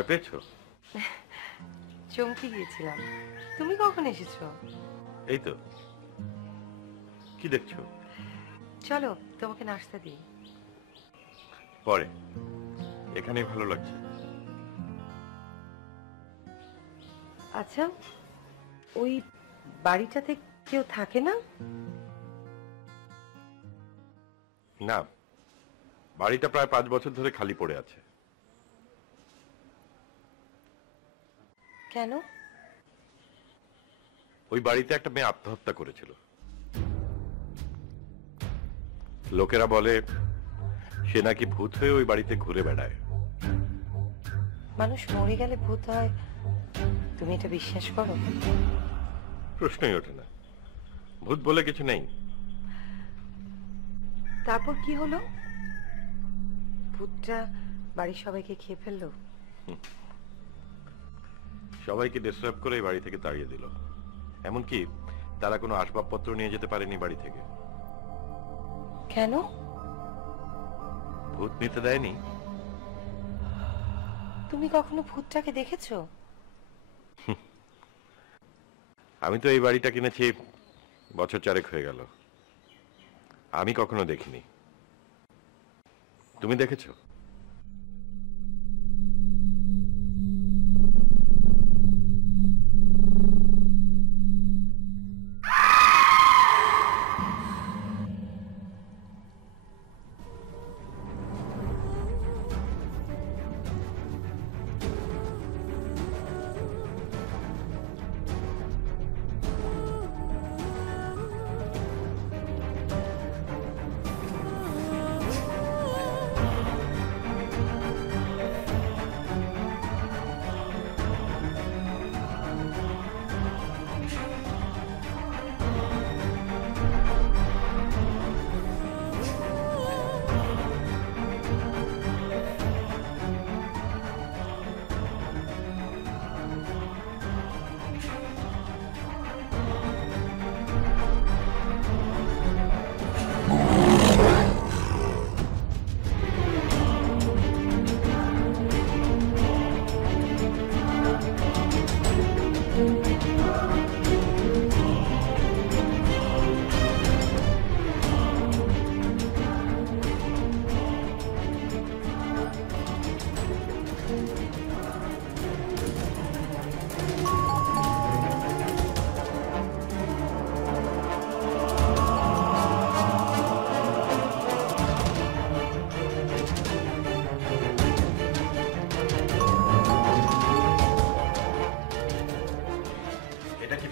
ভয় পেয়েছো? চমকে গিয়েছিলাম। তুমি কখন এসেছো? এই তো। কি দেখছো? চলো তোমাকে নাস্তা দিই। পরে, এখানেই ভালো লাগছে। আচ্ছা, ওই বাড়িটাতে কেউ থাকে না? না, বাড়িটা প্রায় 5 বছর ধরে খালি পড়ে আছে। কেন? ওই বাড়িতে একটা মেয়ে আত্মহত্যা করেছিল। লোকেরা বলে সে নাকি ভূত হয়ে ওই বাড়িতে ঘুরে বেড়ায়। মানুষ মরে গেলে ভূত হয়, তুমি এটা বিশ্বাস করো? প্রশ্নই ওঠে না, ভূত বলে কিছু নেই। তারপর কি হলো? ভূতটা বাড়ির সবাইকে খেয়ে ফেললো? সবাইকে ডিস্টার্ব করে এই বাড়ি থেকে তাড়িয়ে দিল। এমনকি তারা কোনো আসবাবপত্র নিয়ে যেতে পারেনি বাড়ি থেকে। কেন? ভূত নিতে দেয়নি। তুমি কখনো ভূতটাকে দেখেছো? আমি তো এই বাড়িটা কিনেছি বছর 4 হয়ে গেল, আমি কখনো দেখিনি। তুমি দেখেছো?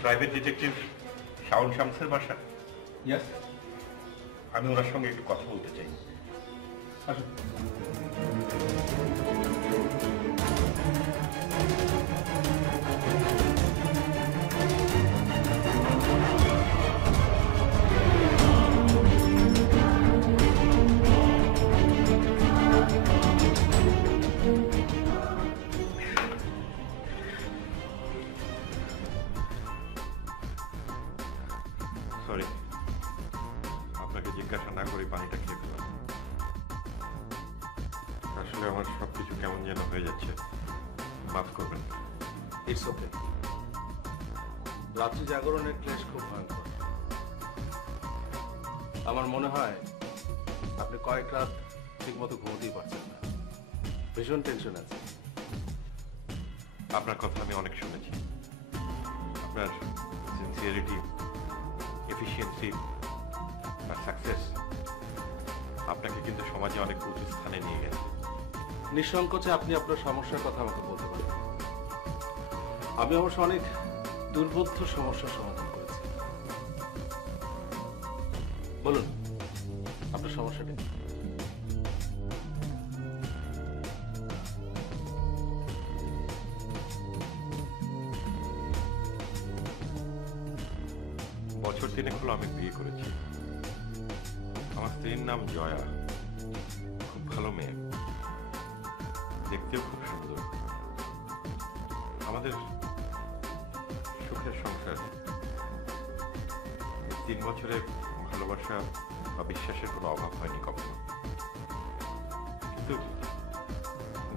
প্রাইভেট ডিটেকটিভ শাওন শামসের বাসা? ইয়েস। আমি ওনার সঙ্গে একটু কথা বলতে চাই। আসুন। সরি, আপনাকে জিজ্ঞাসা না করে পানিটা খেয়ে ফেলাম। আসলে আমার সবকিছু কেমন যেন হয়ে যাচ্ছে, মাফ করবেন। It's okay. রাত্রি জাগরণের ক্লেশ খুব ভয়ঙ্কর। আমার মনে হয় আপনি কয়েক রাত ঠিক মতো ঘুমোতেই পারছেন না, ভীষণ টেনশন আছে। আপনার কথা আমি অনেক শুনেছি। আপনার সিনসিয়ারিটি, এফিশিয়েন্সি আর সাকসেস আপনাকে কিন্তু সমাজে অনেক উঁচু স্থানে নিয়ে গেছে। নিঃসংকোচে আপনি আপনার সমস্যার কথা আমাকে বলতে পারেন। আমি অবশ্য অনেক দুর্বোধ্য সমস্যার সমাধান করেছি। বলুন আপনার সমস্যাটা কি? বছর 3 হলো আমি বিয়ে করেছি। আমার স্ত্রীর নাম জয়া, খুব ভালো মেয়ে, দেখতেও খুব সুন্দর। আমাদের সুখের সংসার। 3 বছরের ভালোবাসা বা বিশ্বাসের কোনো অভাব হয়নি কখনো। কিন্তু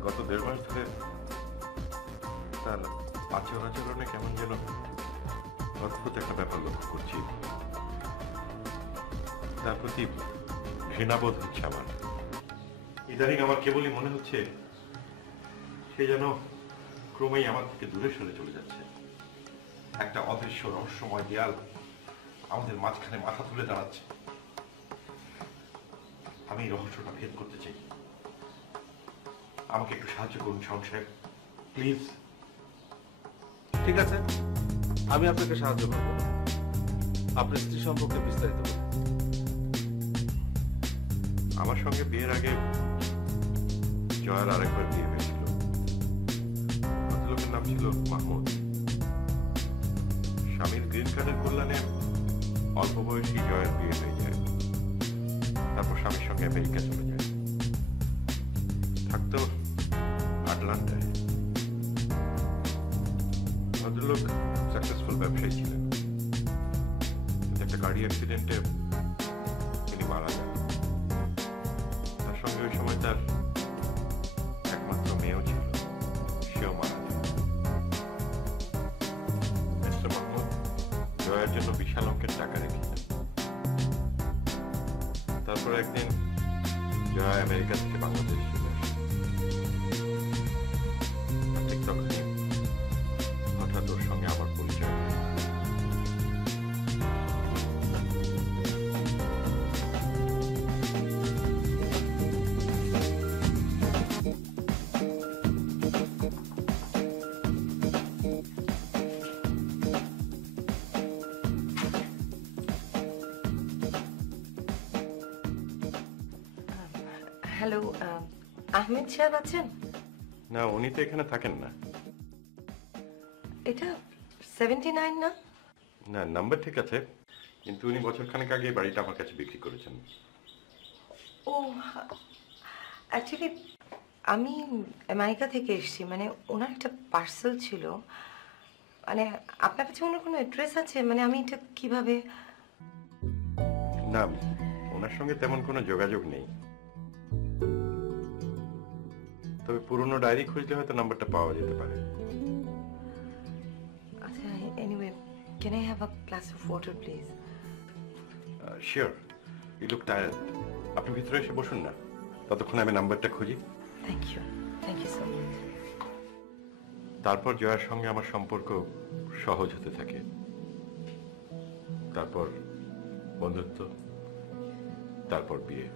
গত 1.5 মাস ধরে তার আচরণে কেমন যেন অদ্ভুত একটা ব্যাপার লক্ষ্য করছি। তার প্রতি ঘৃণাবোধ হচ্ছে আমার। ইদানিং আমার কেবলই মনে হচ্ছে সে যেন ক্রমেই আমার থেকে দূরে সরে চলে যাচ্ছে। একটা অদৃশ্য রহস্যময় দেয়াল আমাদের মাঝখানে মাথা তুলে দাঁড়াচ্ছে। আমি এই রহস্যটা ভেদ করতে চাই। আমাকে একটু সাহায্য করুন শাওন সাহেব, প্লিজ। ঠিক আছে, আমি আপনাকে সাহায্য করব। আপনার স্ত্রী সম্পর্কে বিস্তারিত বলুন। আমার সঙ্গে বিয়ের আগে জয়ার আরেকবার বিয়ে হয়েছিল। ভদ্রলোকের নাম ছিল মাহমুদ। স্বামীর গ্রিন কার্ডের কল্যাণে অল্প বয়সী জয়ের বিয়ে হয়ে যায়। তারপর স্বামীর সঙ্গে আমেরিকা চলে যায়, থাকতো আটলান্টায়। ভদ্রলোক সাকসেসফুল ব্যবসায়ী ছিলেন, কিন্তু একটা গাড়ি অ্যাক্সিডেন্টে তিনি মারা যান। তার সঙ্গে ওই সময় তার একমাত্র মেয়েও ছিল, সেও মারা যায়। মিস্টার মাহমুদ জয়ের জন্য বিশাল অঙ্কের টাকা রেখেছেন। তারপর একদিন জয়া আমেরিকা থেকে বাংলাদেশ চলে আসে। আর ঠিক তখনই হঠাৎ ওর সঙ্গে আমার পরিচয় হয়। হ্যালো, আহমেদ সাহেব আছেন? না, উনি তো এখানে থাকেন না। এটা 79 না? না, নাম্বার ঠিক আছে, কিন্তু উনি বছরখানেক আগে এই বাড়িটা আমার কাছে বিক্রি করেছেন। ও, অ্যাকচুয়ালি আমি আমেরিকা থেকে এসেছি, মানে ওনার একটা পার্সেল ছিল। মানে আপনার কাছে ওনার কোনো অ্যাড্রেস আছে? মানে আমি এটা কিভাবে? না, ওনার সঙ্গে তেমন কোনো যোগাযোগ নেই, তবে পুরনো ডায়েরি খুঁজলে হয়তো নাম্বারটা পাওয়া যেতে পারে। আচ্ছা, anyway, can I have a glass of water please? Sure, you look tired. আপনি ভিতরে এসে বসুন না, ততক্ষণে আমি নাম্বারটা খুঁজি। Thank you so much. তারপর জয়ার সঙ্গে আমার সম্পর্ক সহজ হতে থাকে। তারপর বন্ধুত্ব, তারপর বিয়ে।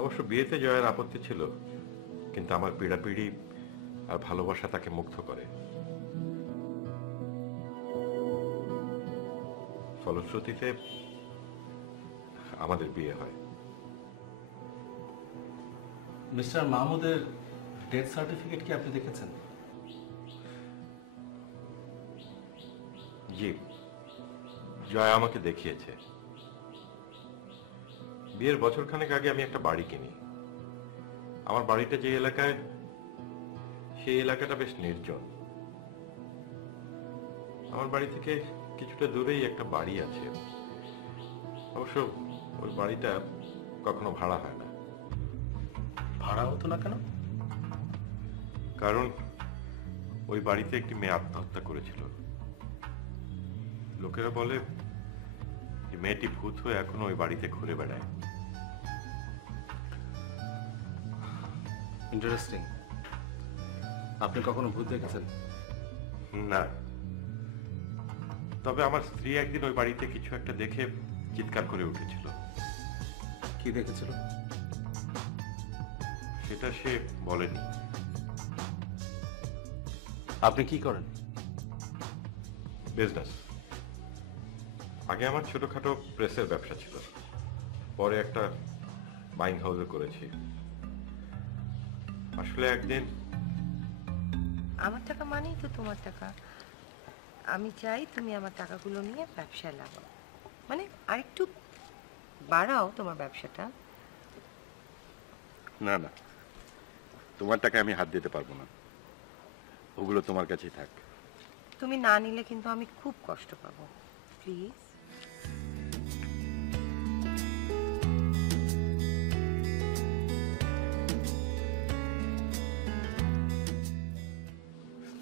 অবশ্য বিয়েতে জয়ার আপত্তি ছিল, কিন্তু আমার পীড়াপিড়ি আর ভালোবাসা তাকে মুগ্ধ করে। ফলশ্রুতিতে আমাদের বিয়ে হয়। মিস্টার মাহমুদের ডেথ সার্টিফিকেট কি আপনি দেখেছেন? জি, জয়া আমাকে দেখিয়েছে। বিয়ের বছরখানেক আগে আমি একটা বাড়ি কিনি। আমার বাড়িটা যে এলাকায়, সেই এলাকাটা বেশ নির্জন। আমার বাড়ি থেকে কিছুটা দূরেই একটা বাড়ি আছে। অবশ্য ওই বাড়িটা কখনো ভাড়া হয় না। ভাড়া হতো না কেন? কারণ ওই বাড়িতে একটি মেয়ে আত্মহত্যা করেছিল। লোকেরা বলে যে মেয়েটি ভূত হয়ে এখনো ওই বাড়িতে ঘুরে বেড়ায়। ইন্টারেস্টিং। আপনি কখনো ভূত দেখেছেন? না, তবে আমার স্ত্রী একদিন ওই বাড়িতে কিছু একটা দেখে চিৎকার করে উঠেছিল। কি দেখেছিল? সেটা সে বলেনি। আপনি কি করেন? বিজনেস। আগে আমার ছোটখাটো প্রেসের ব্যবসা ছিল, পরে একটা বাইং হাউসে করেছি। আসলে একদিন আমার টাকা মানেই তো তোমার টাকা। আমি চাই তুমি আমার টাকাগুলো নিয়ে ব্যবসায় লাগাও, মানে আরেকটু বাড়াও তোমার ব্যবসাটা। না না, তোমার টাকা আমি হাত দিতে পারবো না, ওগুলো তোমার কাছেই থাক। তুমি না নিলে কিন্তু আমি খুব কষ্ট পাবো, প্লিজ।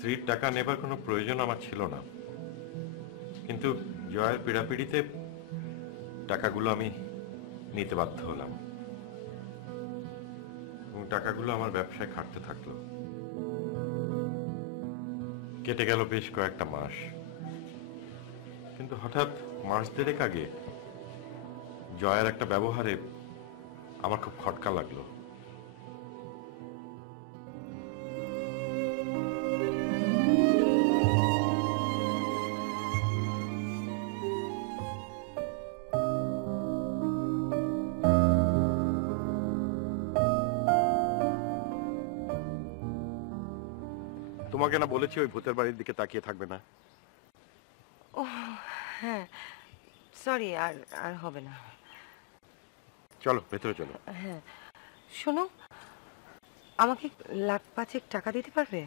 স্ত্রীর টাকা নেবার কোনো প্রয়োজন আমার ছিল না, কিন্তু জয়ের পীড়াপিড়িতে টাকাগুলো আমি নিতে বাধ্য হলাম এবং টাকাগুলো আমার ব্যবসায় খাটতে থাকলো। কেটে গেল বেশ কয়েকটা মাস, কিন্তু হঠাৎ মাস দেড়েক আগে জয়ের একটা ব্যবহারে আমার খুব খটকা লাগলো। তোমাকে না বলেছি ওই ভূতের বাড়ির দিকে তাকিয়ে থাকবে না? ও হ্যাঁ, সরি, আর আর হবে না। চলো ভেতরে চলো। হ্যাঁ, শোনো, আমাকে 1,05,000 টাকা দিতে পারবে?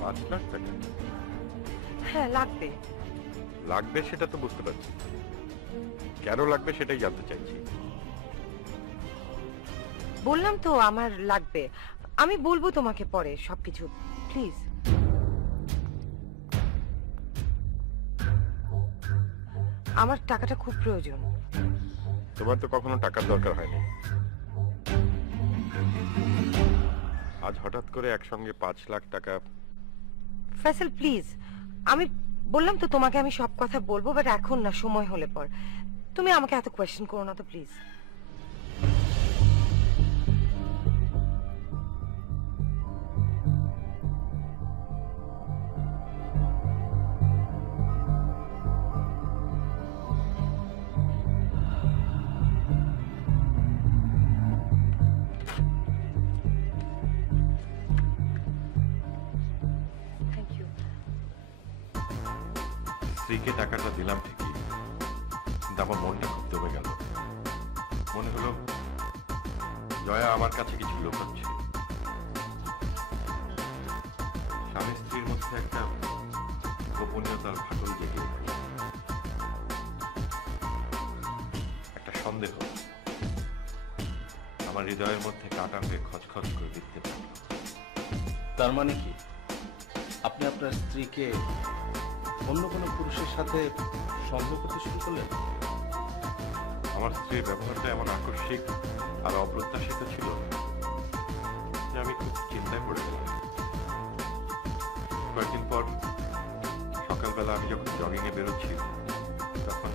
5 লাখ টাকা হ্যাঁ, লাগবে। লাগবে সেটা তো বুঝতে পারছি, কেন লাগবে সেটাই জানতে চাইছি। বললাম তো আমার লাগবে, আমি বলবো তোমাকে পরে সবকিছু, প্লিজ। আমার টাকাটা খুব প্রয়োজন। তোমার তো কখনো টাকার দরকার হয়নি, আজ হঠাৎ করে একসঙ্গে 5 লাখ টাকা। ফয়সাল প্লিজ, আমি বললাম তো তোমাকে আমি সব কথা বলবো, বাট এখন না, সময় হলে পর। তুমি আমাকে এত কোয়েশ্চেন করো না তো প্লিজ। Thank you. স্ত্রীকে টাকাটা দিলাম ঠিকই, কিন্তু আমার মনটা খুব দমে গেল। মনে হলো জয়া আমার কাছে কিছু লুকাচ্ছে। স্বামী স্ত্রীর মধ্যে একটা গোপনীয়তার ফাটল জেগে উঠল। একটা সন্দেহ আমার হৃদয়ের মধ্যে কাটা হয়ে খচখচ করে দিতে থাকল। তার মানে কি আপনি আপনার স্ত্রীকে অন্য কোনো পুরুষের সাথে সন্দেহ করতে শুরু করলেন? আমার স্ত্রীর ব্যবহারটা এমন আকস্মিক আর অপ্রত্যাশিত ছিল যে আমি খুব চিন্তায় পড়ে গেলাম। কয়েকদিন পর সকালবেলা আমি যখন জগিং এ বেরোচ্ছি, তখন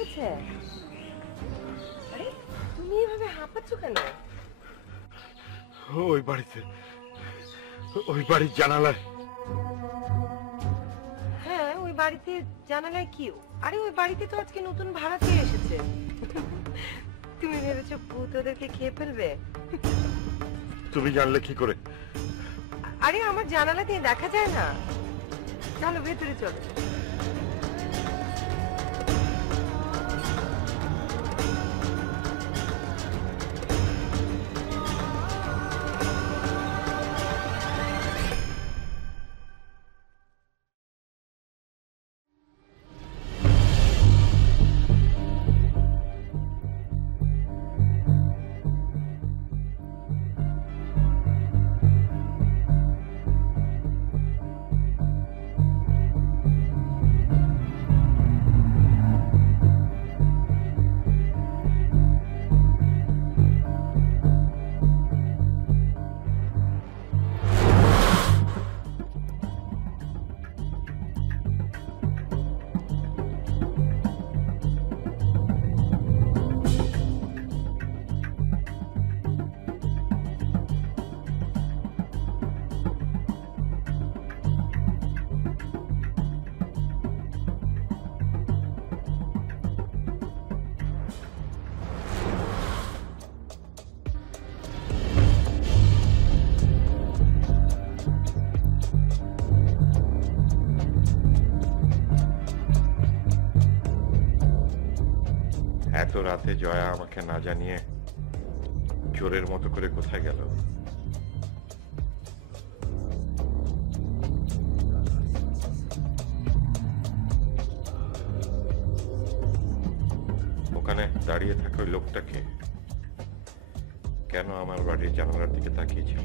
হয়েছে? আরে তুমি এভাবে হাঁপাচ্ছ কেন? ওই বাড়িতে, ওই বাড়ির জানালায়। হ্যাঁ, ওই বাড়িতে জানালায় কি? আরে ওই বাড়িতে তো আজকে নতুন ভাড়াতে এসেছে। তুমি ভেবেছো ভূত ওদেরকে খেয়ে ফেলবে? তুমি জানলে কি করে? আরে আমার জানালা দিয়ে দেখা যায় না। চলো ভেতরে চলো। এত রাতে জয়া আমাকে না জানিয়ে চোরের মতো করে কোথায় গেল? ওখানে দাঁড়িয়ে থাকা ওই লোকটাকে কেন আমার বাড়ির জানালার দিকে তাকিয়েছিল?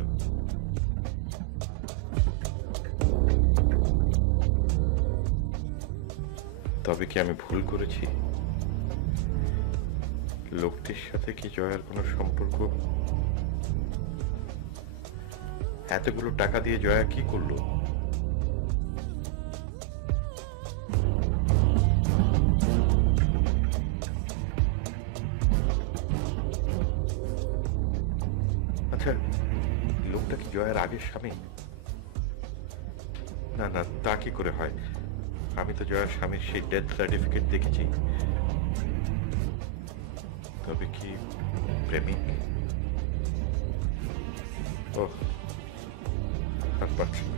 তবে কি আমি ভুল করেছি? লোকটির সাথে কি জয়ার কোনো সম্পর্ক? এতগুলো টাকা দিয়ে জয়া কি করলো? আচ্ছা, লোকটা কি জয়ার আগের স্বামী? না না, তা কি করে হয়? আমি তো জয়ার স্বামীর সেই ডেথ সার্টিফিকেট দেখেছি। তবে কি প্রেমিক? ওহ, আর পারছি না।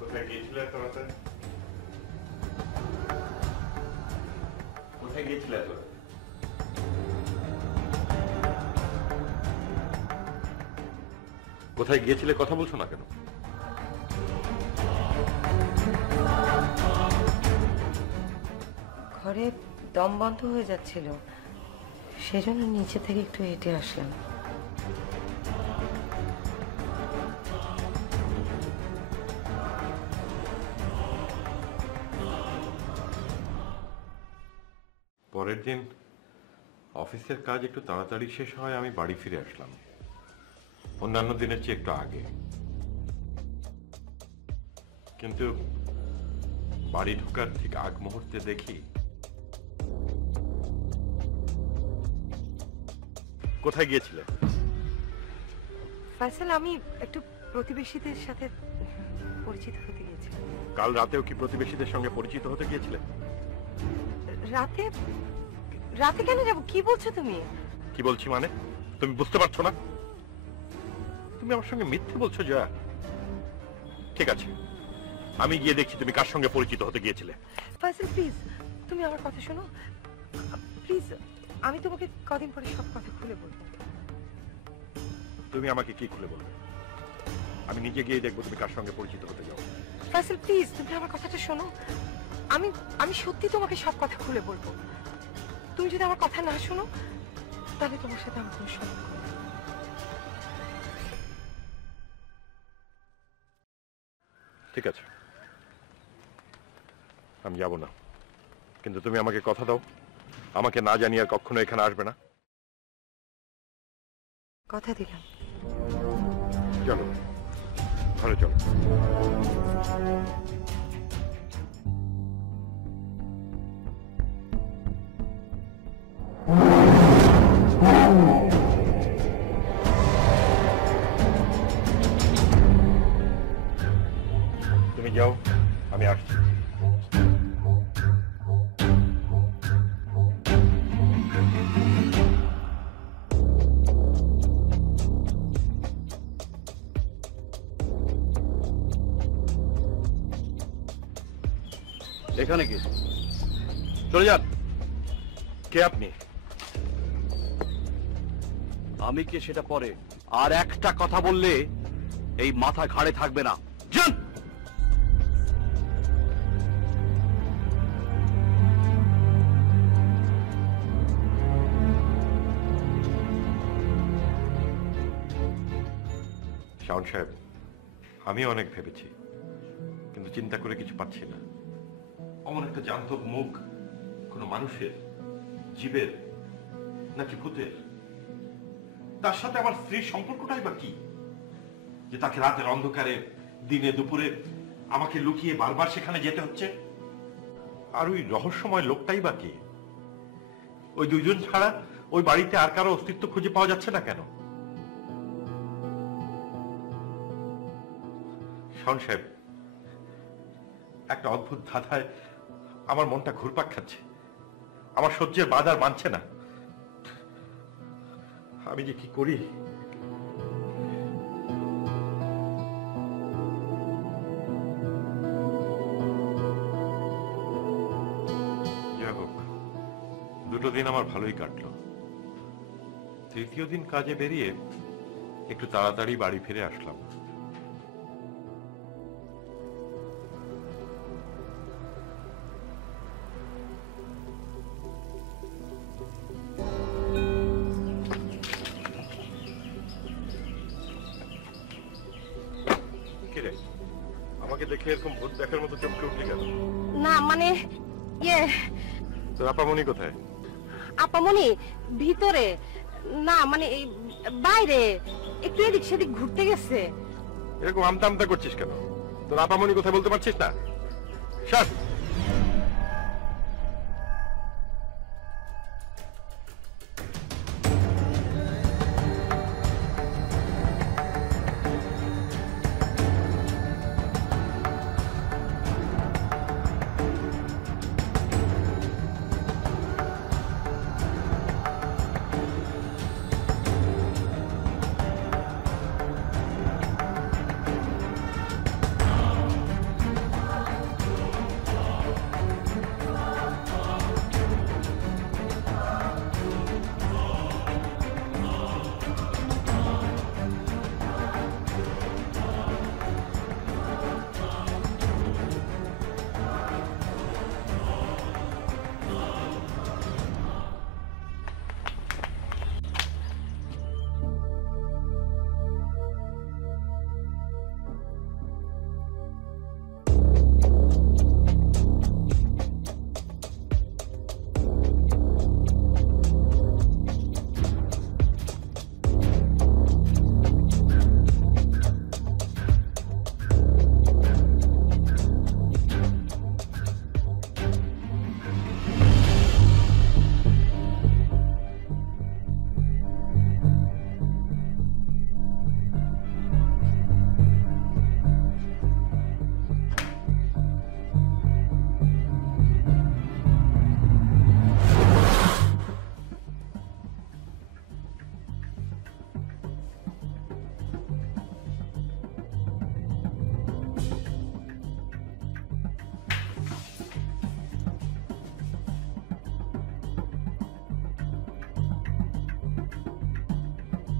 কোথায় গিয়েছিলে এত রাতে? কোথায় গিয়েছিলে এত রাতে? কোথায় গিয়েছিলে কথা বলছো না কেন? ঘরে দম বন্ধ হয়ে যাচ্ছিল, সেজন্য নিচে থেকে একটু হেঁটে আসলাম। পরের দিন অফিসের কাজ একটু তাড়াতাড়ি শেষ হয়, আমি বাড়ি ফিরে আসলাম অন্যান্য দিনের চেয়ে একটু আগে। কিন্তু বাড়ি ঢোকার ঠিক আগ মুহূর্তে দেখি কোথায় গিয়েছিলে? ফাইসাল, আমি একটু প্রতিবেশীদের সাথে পরিচিত হতে গিয়েছিলাম। কাল রাতেও কি প্রতিবেশীদের সঙ্গে পরিচিত হতে গিয়েছিলে? রাতে? রাতে কেন যাব? কি বলছো তুমি? কি বলছি মানে? তুমি বুঝতে পারছো না? তুমি আমার সঙ্গে মিথ্যে বলছো জয়া। ঠিক আছে, আমি গিয়ে দেখছি তুমি কার সঙ্গে পরিচিত হতে গিয়েছিলে। ফাইসাল প্লিজ, তুমি আমার কথা শোনো প্লিজ। আমি তোমাকে কদিন পরে সব কথা খুলে বলবো। তুমি আমাকে কি খুলে বলবে? আমি নিজে গিয়ে দেখবো তুমি কার সঙ্গে পরিচিত হতে যাও। ফাইসাল প্লিজ, তুমি আমার কথাটা শোনো। আমি আমি সত্যি তোমাকে সব কথা খুলে বলবো। তুমি যদি আমার কথা না শোনো তাহলে তোমার সাথে আমার কোনো সম্পর্ক নেই। ঠিক আছে, আমি যাব না, কিন্তু তুমি আমাকে কথা দাও আমাকে না জানিয়ে আর কখনো এখানে আসবে না। কথা দিলাম। চলো ঘরে চলো। তুমি যাও, আমি আসছি। এখানে কি? চলে যান। কে আপনি? আমি কে সেটা পরে, আর একটা কথা বললে এই মাথা ঘাড়ে থাকবে না। যান। শাওন সাহেব, আমি অনেক ভেবেছি, কিন্তু চিন্তা করে কিছু পাচ্ছি না। অমন একটা জান্তব মুখ কোনো মানুষের, জীবের নাকি ভূতের? তার সাথে আমার স্ত্রীর সম্পর্কটাই বা কি, যে তাকে রাতের অন্ধকারে দিনে দুপুরে আমাকে লুকিয়ে বারবার সেখানে যেতে হচ্ছে? আর ওই রহস্যময় লোকটাই বা কি? ওই দুইজন ছাড়া ওই বাড়িতে আর কারো অস্তিত্ব খুঁজে পাওয়া যাচ্ছে না কেন? শাওন সাহেব, একটা অদ্ভুত ধাঁধায় আমার মনটা ঘুরপাক খাচ্ছে। আমার সহ্যের বাঁধ আর মানছে না। আমি যে কি করি। যাই হোক, দুটো দিন আমার ভালোই কাটলো। তৃতীয় দিন কাজে বেরিয়ে একটু তাড়াতাড়ি বাড়ি ফিরে আসলাম। কিরে, আমাকে দেখে এরকম ভূত দেখার মতো চমকে উঠলি কেন? না মানে ইয়ে তোর আপামনি কোথায়? আপামনি ভিতরে না, মানে এই বাইরে একটু এদিক সেদিক ঘুরতে গেছে। এরকম আমতা আমতা করছিস কেন? তোর আপামনি কোথায় বলতে পারছিস না? শাস।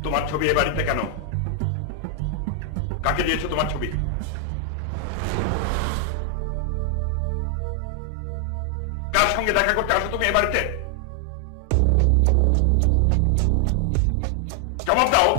তোমার ছবি এ বাড়িতে কেন? কাকে দিয়েছো তোমার ছবি? কার সঙ্গে দেখা করতে আসো তুমি এ বাড়িতে? জবাব দাও।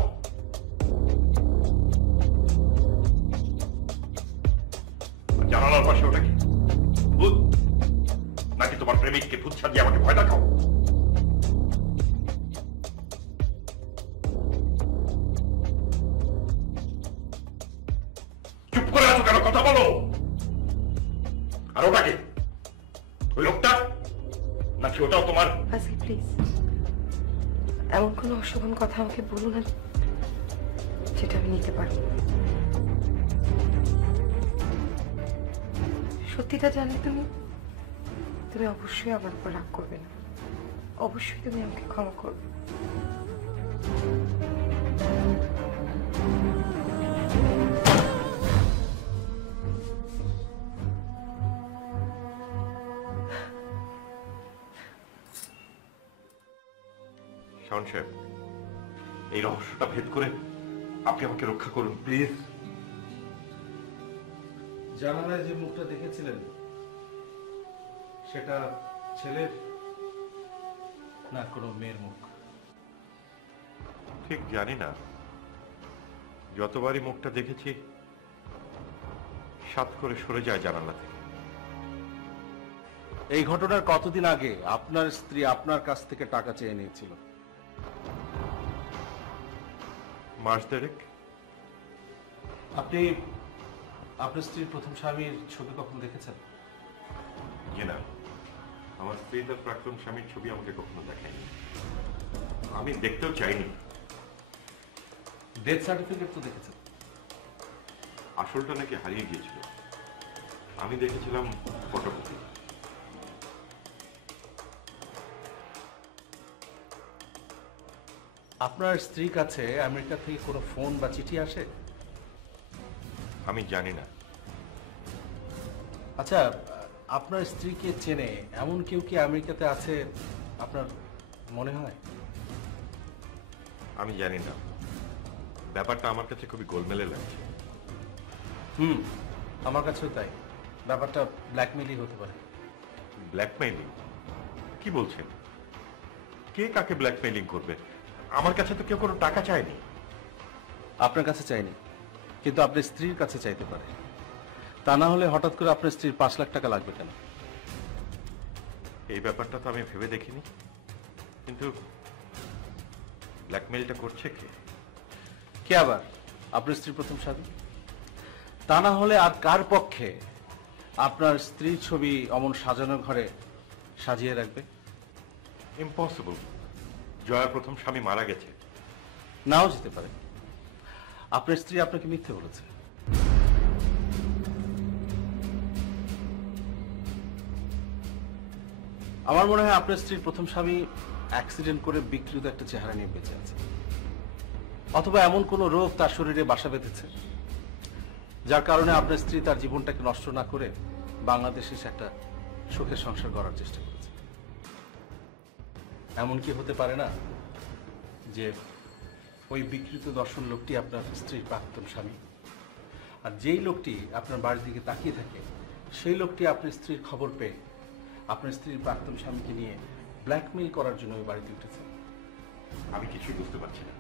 বড়টাকে ওই লোকটা নাকি ওটাও তোমার? ফাজিল প্লিজ, এমন কোনো অশোভন কথা আমাকে বলুন না যেটা আমি নিতে পারবো না। সত্যিটা জানলে তুমি তুমি অবশ্যই আমার উপর রাগ করবে না, অবশ্যই তুমি আমাকে ক্ষমা করবে। শাওন সাহেব, এই রহস্যটা ভেদ করে আপনি আমাকে রক্ষা করুন প্লিজ। জানালায় যে মুখটা দেখেছিলেন সেটা ছেলের না কোনো মেয়ের মুখ? ঠিক জানি না, যতবারই মুখটা দেখেছি সাত করে সরে যায় জানালা থেকে। এই ঘটনার কতদিন আগে আপনার স্ত্রী আপনার কাছ থেকে টাকা চেয়ে নিয়েছিল? মাস দেড়েক। আপনি আপনার স্ত্রীর প্রথম স্বামীর ছবি কখন দেখেছেন? জি না, আমার স্ত্রী তার প্রাক্তন স্বামীর ছবি আমাকে কখনো দেখায়নি, আমি দেখতেও চাইনি। ডেথ সার্টিফিকেট তো দেখেছেন? আসলটা নাকি হারিয়ে গিয়েছিল, আমি দেখেছিলাম ফটোকপি। আপনার স্ত্রীর কাছে আমেরিকা থেকে কোনো ফোন বা চিঠি আসে? আমি জানি না। আচ্ছা, আপনার স্ত্রীকে চেনে এমন কেউ কি আমেরিকাতে আছে আপনার মনে হয়? আমি জানি না, ব্যাপারটা আমার কাছে খুবই গোলমেলে লাগছে। আমার কাছেও তাই। ব্যাপারটা ব্ল্যাকমেইলই হতে পারে। ব্ল্যাকমেইলিং? কি বলছেন? কে কাকে ব্ল্যাকমেইলিং করবে? আমার কাছে তো কেউ কোনো টাকা চায়নি। আপনার কাছে চাইনি, কিন্তু আপনার স্ত্রীর কাছে চাইতে পারে। তা না হলে হঠাৎ করে আপনার স্ত্রীর 5 লাখ টাকা লাগবে কেন? এই ব্যাপারটা তো আমি ভেবে দেখিনি, কিন্তু ব্ল্যাকমেইলটা করছে কে? কে আবার? আপনার স্ত্রীর প্রথম স্বামী? তা না হলে আর কার পক্ষে আপনার স্ত্রীর ছবি অমন সাজানো ঘরে সাজিয়ে রাখবে? ইম্পসিবল। জয়ার প্রথম স্বামী মারা গেছে। নাও যেতে পারে। আপনার স্ত্রী আপনাকে মিথ্যে বলেছে। আমার মনে হয় আপনার স্ত্রীর প্রথম স্বামী অ্যাক্সিডেন্ট করে বিকৃত একটা চেহারা নিয়ে বেঁচে আছে, অথবা এমন কোন রোগ তার শরীরে বাসা বেঁধেছে যার কারণে আপনার স্ত্রী তার জীবনটাকে নষ্ট না করে বাংলাদেশে এসে একটা সুখের সংসার গড়ার চেষ্টা করেছে। এমন কি হতে পারে না যে ওই বিকৃত দর্শন লোকটি আপনার স্ত্রীর প্রাক্তন স্বামী, আর যেই লোকটি আপনার বাড়ির দিকে তাকিয়ে থাকে সেই লোকটি আপনার স্ত্রীর খবর পেয়ে আপনার স্ত্রীর প্রাক্তন স্বামীকে নিয়ে ব্ল্যাকমেইল করার জন্য ওই বাড়িতে উঠেছে? আমি কিছুই বুঝতে পারছি না।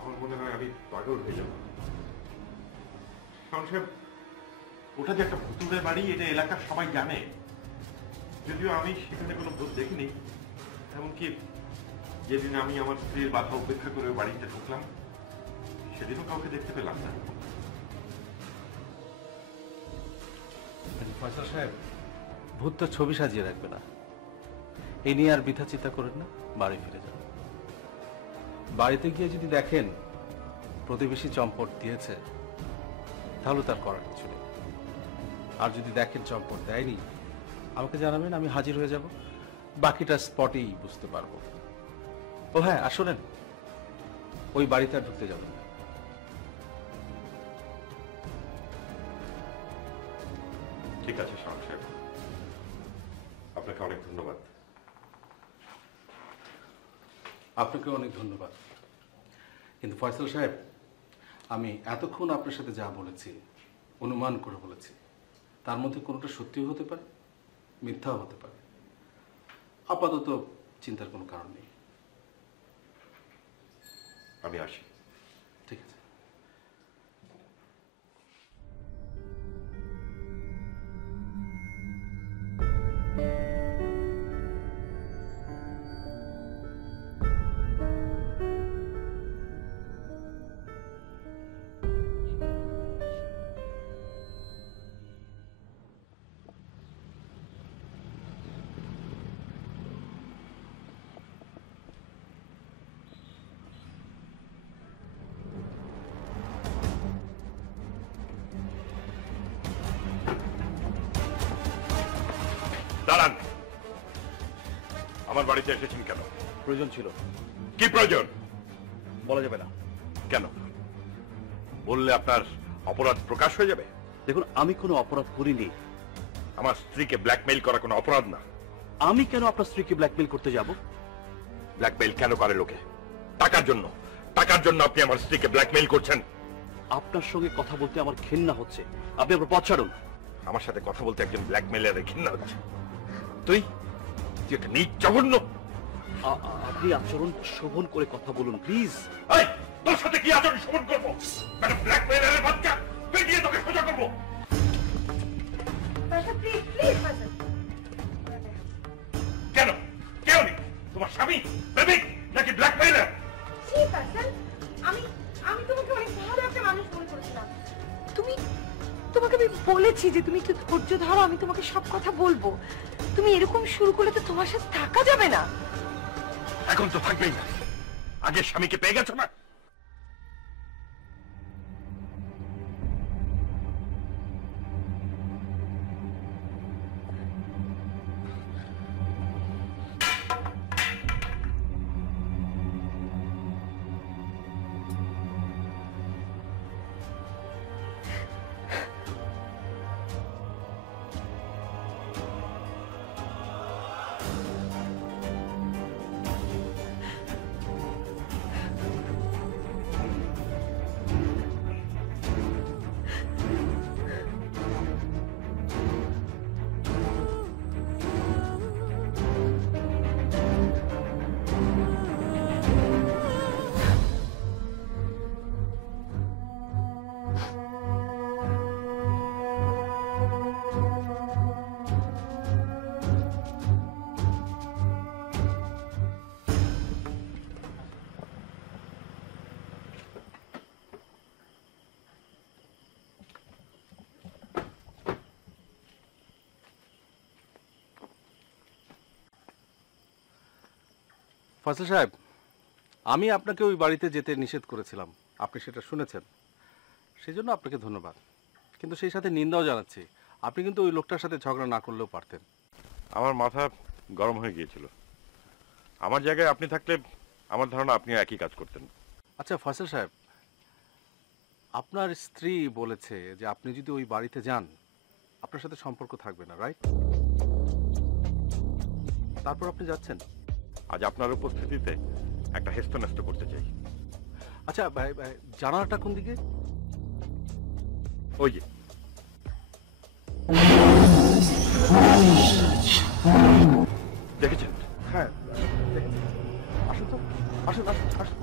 আমার মনে হয় আমি পাগল হয়ে যাব। শাওন সাহেব, ওটা যে একটা ভুতুড়ে বাড়ি, এটা এলাকার সবাই জানে। যদিও আমি সেখানে কোনো ভূত দেখিনি, এমনকি যেদিন আমি আমার স্ত্রীর বাধা উপেক্ষা করে ওই বাড়িতে ঢুকলাম সেদিনও কাউকে দেখতে পেলাম না। ফয়সাল সাহেব, ভূত তো ছবি সাজিয়ে রাখবে না। এই নিয়ে আর বৃথা চিন্তা করেন না, বাড়ি ফিরে যান। বাড়িতে গিয়ে যদি দেখেন প্রতিবেশী চম্পট দিয়েছে তাহলে তার করার কিছু নেই। আর যদি দেখেন চম্পট দেয়নি, আমাকে জানাবেন, আমি হাজির হয়ে যাব। বাকিটা স্পটেই বুঝতে পারবো। ও হ্যাঁ, আর শোনেন, ওই বাড়িতে আর ঢুকতে যাবেন না। ঠিক আছে শাওন সাহেব, আপনাকে অনেক ধন্যবাদ। আপনাকে অনেক ধন্যবাদ। কিন্তু ফয়সাল সাহেব, আমি এতক্ষণ আপনার সাথে যা বলেছি, অনুমান করে বলেছি, তার মধ্যে কোনোটা সত্যিও হতে পারে, মিথ্যাও হতে পারে। আপাতত চিন্তার কোনো কারণ নেই। আমি আসি। ঠিক আছে। দাঁড়ান, আমার বাড়িতে এসেছেন কেন? প্রয়োজন ছিল। কি প্রয়োজন? বলা যাবে না। কেন? বললে আপনার অপরাধ প্রকাশ হয়ে যাবে। দেখুন, আমি কোনো অপরাধ করিনি। আমার স্ত্রীকে ব্ল্যাকমেইল করা কোনো অপরাধ না। আমি কেন আপনার স্ত্রীকে ব্ল্যাকমেইল করতে যাব? ব্ল্যাকমেইল কেন করে লোকে? টাকার জন্য। টাকার জন্য আপনি আমার স্ত্রীকে ব্ল্যাকমেইল করছেন। আপনার সঙ্গে কথা বলতে আমার ঘৃণা হচ্ছে। আপনি আপনার পথ ছাড়ুন। আমার সাথে কথা বলতে একজন ব্ল্যাকমেইলারের ঘৃণা হচ্ছে? তুই তুই একটা নীচ, জঘন্য। আপনি আচরণ শোভন করে কথা বলুন প্লিজ। এই, তোর সাথে কি আচরণ শোভন করবো? একটা ব্ল্যাকমেইলারের বাচ্চা, পেটিয়ে তোকে সোজা করবো। প্লিজ প্লিজ কেন? কেউ নেই? তোমার স্বামী, প্রেমিক, নাকি ব্ল্যাকমেইলার? ঠিক আছে, আমি তোমাকে অনেক ভালো একটা মানুষ মনে করেছিলাম। তোমাকে আমি বলেছি যে তুমি একটু ধৈর্য ধরো, আমি তোমাকে সব কথা বলবো। তুমি এরকম শুরু করলে তো তোমার সাথে থাকা যাবে না। এখন তো থাকবেই না। আগের স্বামীকে পেয়ে গেছো না? ফয়সাল সাহেব, আমি আপনাকে ওই বাড়িতে যেতে নিষেধ করেছিলাম, আপনি সেটা শুনেছেন, সেজন্য আপনাকে ধন্যবাদ। কিন্তু সেই সাথে নিন্দাও জানাচ্ছি, আপনি কিন্তু ওই লোকটার সাথে ঝগড়া না করলেও পারতেন। আমার মাথা গরম হয়ে গিয়েছিল। আমার জায়গায় আপনি থাকলে আমার ধারণা আপনি একই কাজ করতেন। আচ্ছা ফয়সাল সাহেব, আপনার স্ত্রী বলেছে যে আপনি যদি ওই বাড়িতে যান আপনার সাথে সম্পর্ক থাকবে না, রাইট? তারপর আপনি যাচ্ছেন। আজ আপনার উপস্থিতিতে একটা হেস্তনেস্ত করতে চাই। আচ্ছা, জানালাটা কোন দিকে? ওই যে। দেখেছেন? হ্যাঁ দেখেছি। আসুন তো, আসুন আসুন আসুন।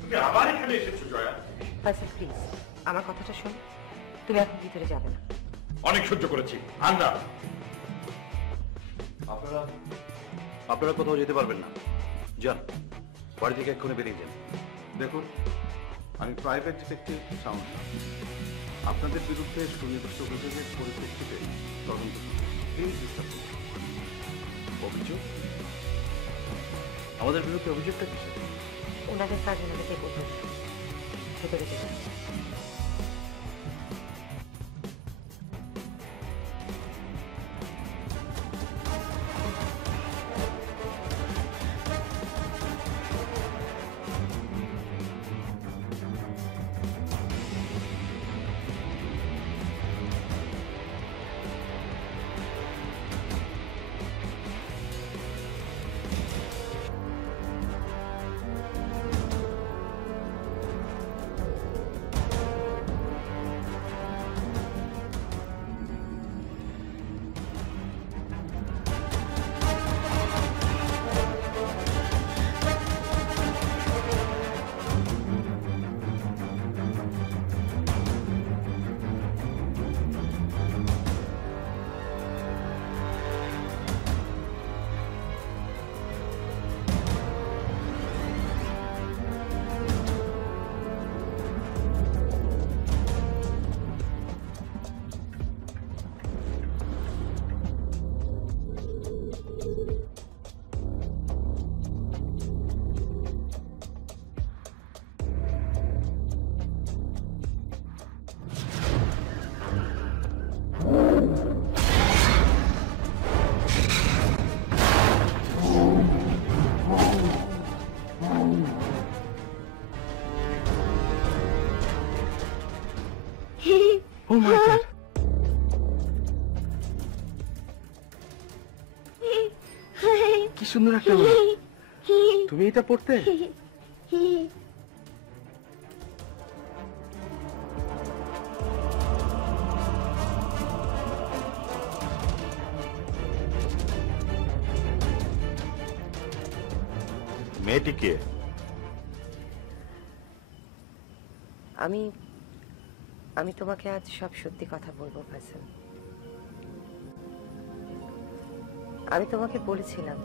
তুমি আবার এখানে এসেছো জয়া? ফাইসাল প্লিজ আমার কথাটা শোনো, তুমি এখন ভিতরে যাবে না। অনেক সহ্য করেছি, আর না। আপনারা কোথাও যেতে পারবেন না, যান বাড়ি থেকে এক্ষুনি বেরিয়ে যান। দেখুন, আমি প্রাইভেট ডিটেকটিভ সাউন্ড, আপনাদের বিরুদ্ধে সুনির্দিষ্ট অভিযোগের পরিপ্রেক্ষিতে তদন্ত প্লিজ ডিস্টার্ব করুন। অভিযোগ? আমাদের বিরুদ্ধে অভিযোগটা কিসের? ওনাদের কাজ ওনাদেরকে করতে হবে। ভেতরে যেতে ও মাই গড, কি সুন্দর একটা মেয়ে। তুমি এটা পড়তে? মেয়েটি কে? আমি আমি তোমাকে আজ সব সত্যি কথা বলবো ফাইসাল। আমি তোমাকে বলেছিলাম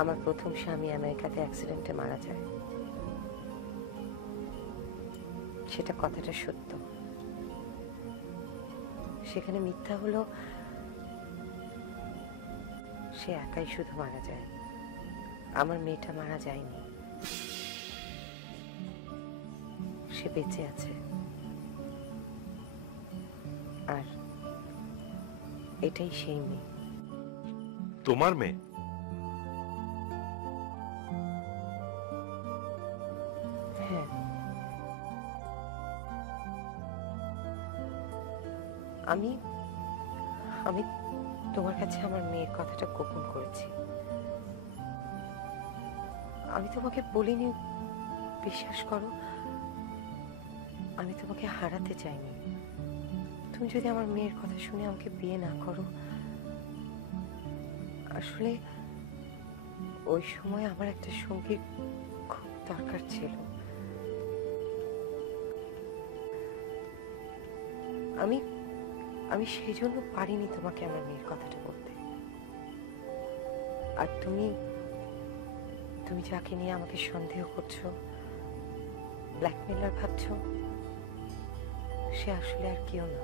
আমার প্রথম স্বামী আমেরিকাতে অ্যাক্সিডেন্টে মারা যায়। সেটা কথাটা সত্য। সেখানে মিথ্যা হলো সে একাই শুধু মারা যায়, আমার মেয়েটা মারা যায়নি, সে বেঁচে আছে। আর এটাই সেই মেয়ে। তোমার মেয়ে? হ্যাঁ, আমি আমি তোমার কাছে আমার মেয়ের কথাটা গোপন করেছি। আমি তোমাকে বলিনি, বিশ্বাস করো, আমি তোমাকে হারাতে চাইনি। তুমি যদি আমার মেয়ের কথা শুনে আমাকে বিয়ে না করো, আসলে ওই সময় আমার একটা সঙ্গীর খুব দরকার ছিল। আমি আমি সেই জন্য পারিনি তোমাকে আমার মেয়ের কথাটা বলতে। আর তুমি তুমি যাকে নিয়ে আমাকে সন্দেহ করছো, ব্ল্যাকমেলার ভাবছো, সে আসলে আর কেউ না,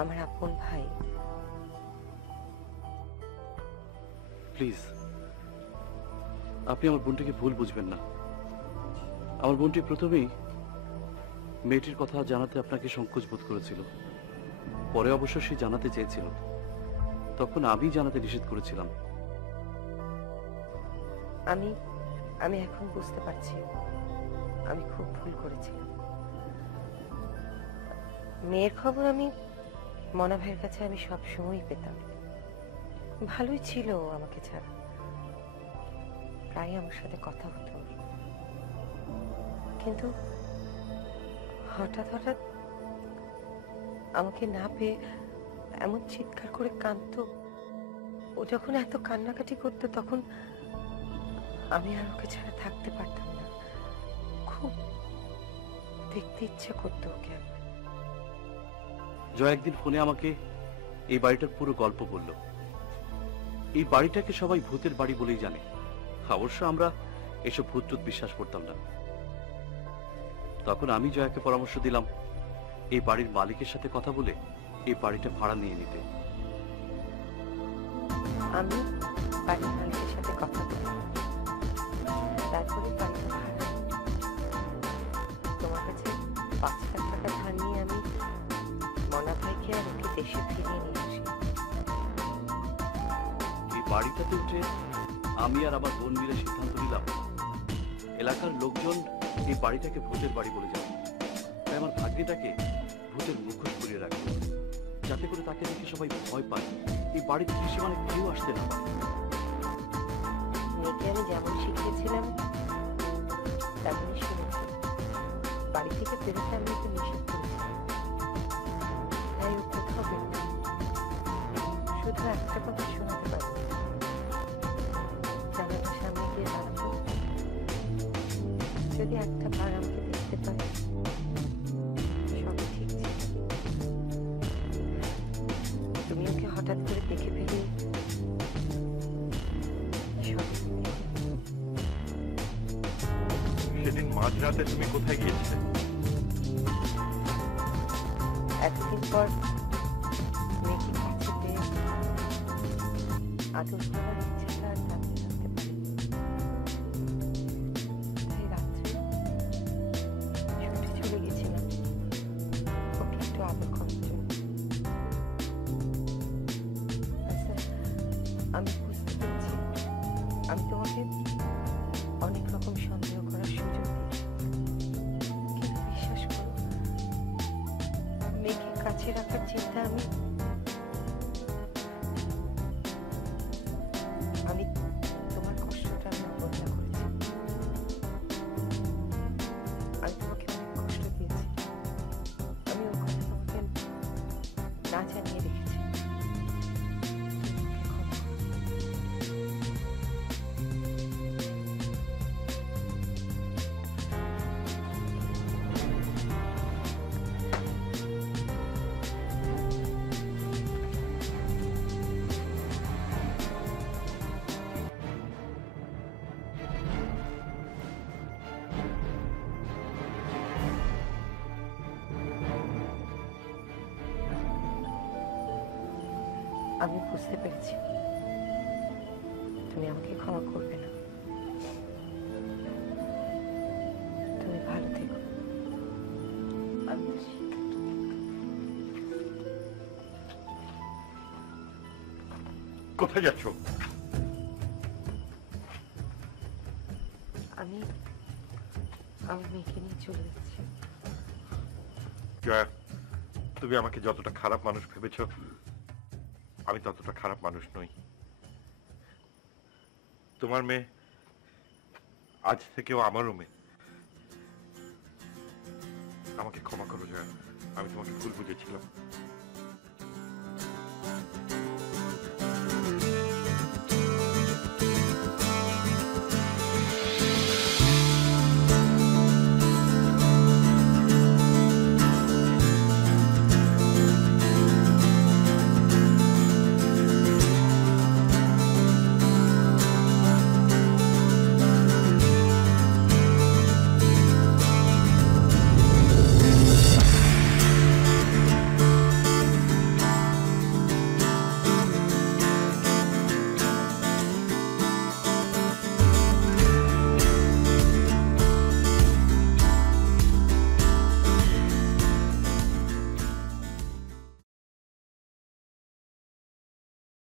আমার আপন ভাই। প্লিজ, আপনি আমার বোনটিকে ভুল বুঝবেন না। আমার বোনটি প্রথমেই মেয়েটির কথা জানাতে আপনাকে সংকোচ বোধ করেছিল, পরে অবশ্য সে জানাতে চেয়েছিল, তখন আমি জানাতে নিষেধ করেছিলাম। আমি আমি এখন বুঝতে পারছি আমি খুব ভুল করেছিলাম। মেয়ের খবর আমি মনা ভাইয়ের কাছে আমি সব সময়ই পেতাম। ভালোই ছিল ও আমাকে ছাড়া, প্রায় আমার সাথে কথা হতো। কিন্তু হঠাৎ হঠাৎ আমাকে না পেয়ে এমন চিৎকার করে কাঁদতো। ও যখন এত কান্নাকাটি করতো তখন আমি আর ওকে ছাড়া থাকতে পারতাম না। খুব দেখতে ইচ্ছা করতো ওকে। জয় একদিন ফোনে আমাকে এই বাড়িটার পুরো গল্প বলল। এই বাড়িটাকে সবাই ভূতের বাড়ি বলেই জানে। অবশ্য আমরা এসব ভূত টুত বিশ্বাস করতাম না। তখন আমি জয়াকে পরামর্শ দিলাম এই বাড়ির মালিকের সাথে কথা বলে এই বাড়িটা ভাড়া নিয়ে নিতে। আমি বাড়ির মালিকের সাথে কথা বলি, তারপরে বাড়িটা ভাড়া নিই। তোমার কাছে 5 লাখ টাকা ধার নিয়ে আমি মনা ভাইকে আর ওকে দেশে ফিরিয়ে নিয়ে আসি। এই বাড়িটাতে উঠে আমি আর আমার বোন মিলে সিদ্ধান্ত নিলাম এলাকার লোকজন এই বাড়িটাকে ভূতের বাড়ি বলে যাবে। তাই আমার ভাগ্নিটাকে ভূতের মুখোশ পরিয়ে রাখবো, যাতে করে তাকে দেখে সবাই ভয় পায়, এই বাড়ির ত্রিসীমানে কেউ আসতে না পারে। মেয়েকে আমি যেমন শিখিয়েছিলাম তেমনই শুনেছি। বাড়ি থেকে বেরোতে আমি ওকে নিষেধ করেছিলাম, তাই ও কোথাও বেরোবে। শুধু একটা কথা শোনাতে পারি, জানালার সামনে গিয়ে দাঁড়াবো, যদি একটা বার আমাকে দেখতে পারে সবই ঠিক ছিল। তুমি ওকে হঠাৎ করে দেখে ফেলি সেদিন মাঝরাতে তুমি কোথায় গিয়েছিলে? এতদিন পর মেয়েকে কাছে পেয়ে আদর করার ইচ্ছেটা আর থাকতে থাকতে পারি। তাই রাত্রে ছুটে চলে গেছিলাম ওকে একটু আদর করার জন্য। আচ্ছা, আমি বুঝতে পেরেছি আমি তোমাকে অনেক রকম সন্দেহ করার সুযোগ দিই, কিন্তু বিশ্বাস করো কাছে রাখার চিন্তা আমি আমি তোমার কষ্টটা আমি অবহেলা করেছি। আমি তোমাকে অনেক কষ্ট দিয়েছি। আমি ওর কথা তোমাকে না জানিয়ে রেখেছি। আমি বুঝতে পেরেছি তুমি আমাকে ক্ষমা করবে না। তুমি ভালো থেকো। আমি আসি। কোথায় যাচ্ছ? আমি মেয়েকে নিয়ে চলে যাচ্ছি। জয়া, তুমি আমাকে যতটা খারাপ মানুষ ভেবেছ, আমি ততটা খারাপ মানুষ নই। তোমার মেয়ে আজ থেকেও আমারও মেয়ে। আমাকে ক্ষমা করো জয়া, আমি তোমাকে ভুল বুঝেছিলাম।